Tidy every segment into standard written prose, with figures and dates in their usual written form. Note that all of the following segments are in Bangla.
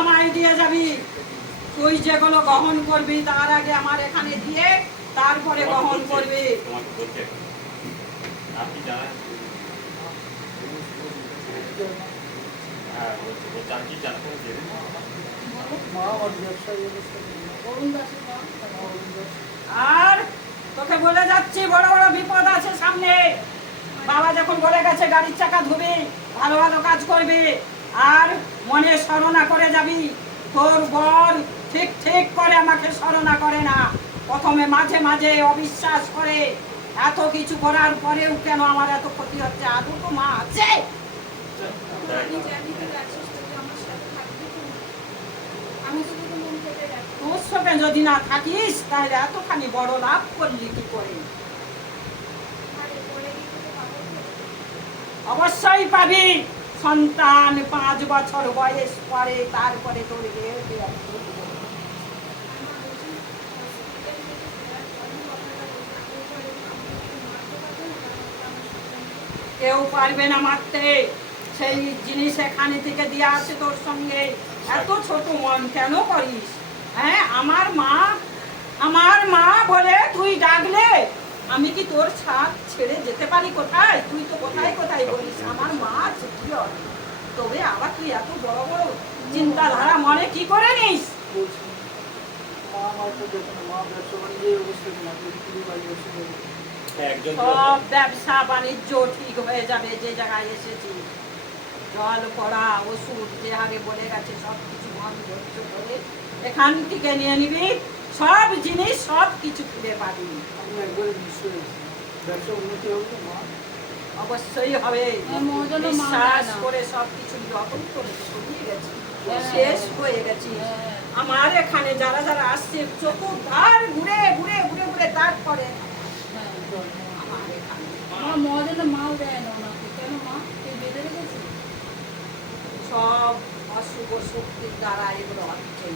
আমায় দিয়ে যাবি। তুই যেগুলো গ্রহণ করবি তার আগে আমার এখানে দিয়ে তারপরে গ্রহণ করবি। আপনি জানেন হ্যাঁ কি জানতে আর তোকে বলে যাচ্ছি বড় বড় বিপদ আছে সামনে। বাবা যখন বলে গেছে গাড়ির চাকা ধুবি, ভালো ভালো কাজ করবি, আর মনে স্মরণা করে যাবি। তোর বর ঠিক ঠিক করে আমাকে স্মরণা করে না, প্রথমে মাঝে মাঝে অবিশ্বাস করে। এত কিছু করার পরেও কেন আমার এত ক্ষতি হচ্ছে? আদৌ তো মা আছে? তোর সঙ্গে যদি না থাকিস তাহলে এতখানি বড় লাভ করলি কি করে? অবশ্যই পাবি। সন্তান 5 বছর বয়স পরে তারপরে তোর বিয়ে দেওয়া। কেউ পারবে না মারতে। সেই জিনিস এখানে থেকে দিয়ে আসে তোর সঙ্গে। এত ছোট মন কেন করিস? হ্যাঁ, আমার মা বলে তুই ডাকলে আমি কি তোর ছাদ ছেড়ে যেতে পারি কোথায়? তুই তো কোথায় কোথায় বলিস আমার মা আছে, কি হবে? তবে আবার তুই এত বড় বড় চিন্তাধারা মনে কি করে নিস? সব ব্যবসা বাণিজ্য ঠিক হয়ে যাবে যে জায়গায় এসেছি। জল পড়া ওষুধ যে আগে বলে গেছে সব কিছু মন ধৈর্য ধরে এখান থেকে নিয়ে নিবি। সব জিনিস সব কিছু ফিরে পাবি। অবশ্যই হবে। বিশ্বাস করে সব কিছু যখন করে সরিয়ে গেছি, শেষ হয়ে গেছি। আমার এখানে যারা যারা আসছে চতুর্ধার ঘুরে ঘুরে ঘুরে ঘুরে তারপরে আমার এখানে সব অশুভ শক্তির দ্বারা এগুলো হচ্ছে।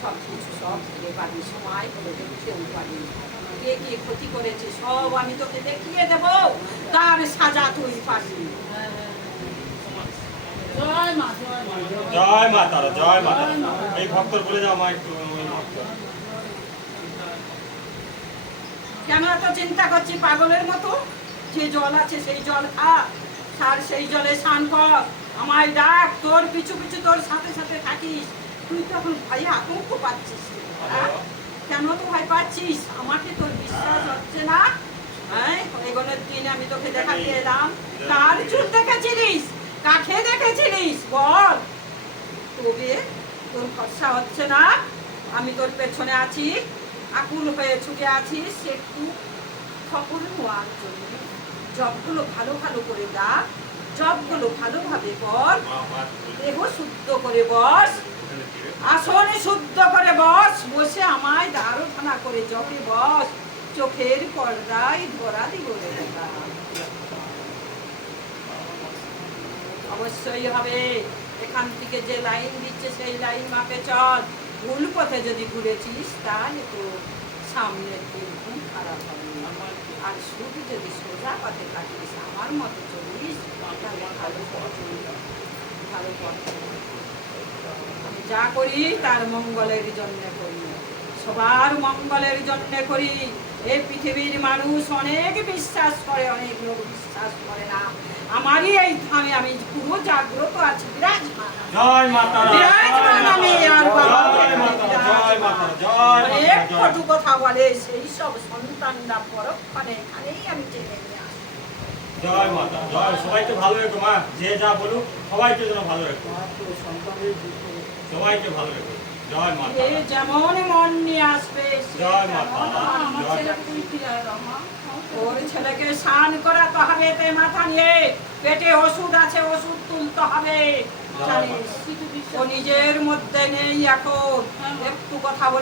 সব কিছু সব ফিরে পাবি, সময় করে দেখতেও পাবি। কে কে ক্ষতি করেছে সব আমি তোকে দেখিয়ে দেব, তার সাজা তুই পাবি। জয় মা তারা, জয় মা তারা। এই ভক্তর বলে যাও মা একটু। কেন এত চিন্তা করছি পাগলের মতো? যে জল আছে সেই জল খা, আর সেই জলে স্নান কর, আমায় ডাক, তোর পিছু পিছু তোর সাথে সাথে থাকিস। তুই তখন ভয়ে আতঙ্ক পাচ্ছিস। কেন তো ভয় পাচ্ছিস? আমাকে তোর বিশ্বাস হচ্ছে না? হ্যাঁ, এগোনোর দিন আমি তোকে দেখাতে এলাম। কার চুল দেখেছিলিস? কাকে দেখেছিলিস বল? তবে তোর ভরসা হচ্ছে না? আমি তোর পেছনে আছি, আকুল হয়ে ছুটে আছিস একটু খবর নেওয়ার জন্য। জবগুলো ভালো ভালো করে দাও, জবগুলো ভালোভাবে কর, দেহ শুদ্ধ করে বস, আসনে শুদ্ধ করে বস, বসে আমায় আরাধনা করে জপে বস, চোখের পর্দায় ধরা দিব রে বাবা। অবশ্যই হবে। এখান থেকে যে লাইন দিচ্ছে সেই লাইন মাপে চল। ভুল পথে যদি ঘুরেছিস তাহলে তো সামনের দিন খুব খারাপ হবে। আর শুধু যদি সোজা পথে থাকিস আমার মতো চলিস তাহলে ভালো পথ, ভালো পথ। আমি যা করি তার মঙ্গলের জন্য করি, সবার মঙ্গলের জন্য করি। এই পৃথিবীর মানুষ অনেক বিশ্বাস করে, অনেক লোক বিশ্বাস করে না। আমারই এই ধামে আমি পুরো জাগ্রত আছি, বিরাজমান। জয় মা তারা, বিরাজমান আমি। আর বাবা অনেক কটু কথা বলে, সেই সব সন্তানরা পরক্ষণে এখানেই আমি চেনে নিয়ে আসি। জয় মা তারা, জয়। সবাইকে ভালো রেখো মা, যে যা বলুক সবাইকে যেন ভালো রেখো, সবাইকে ভালো রেখো। জয় মা তারা। যেমন মন নিয়ে আসবে জয় মা তারা। ওর ছেলেকে স্নান করাতে হবে, তে মাথা নিয়ে পেটে ওষুধ আছে, ওষুধ তুলতে হবে। জানিস ও নিজের মধ্যে নেই এখন, একটু কথা বলে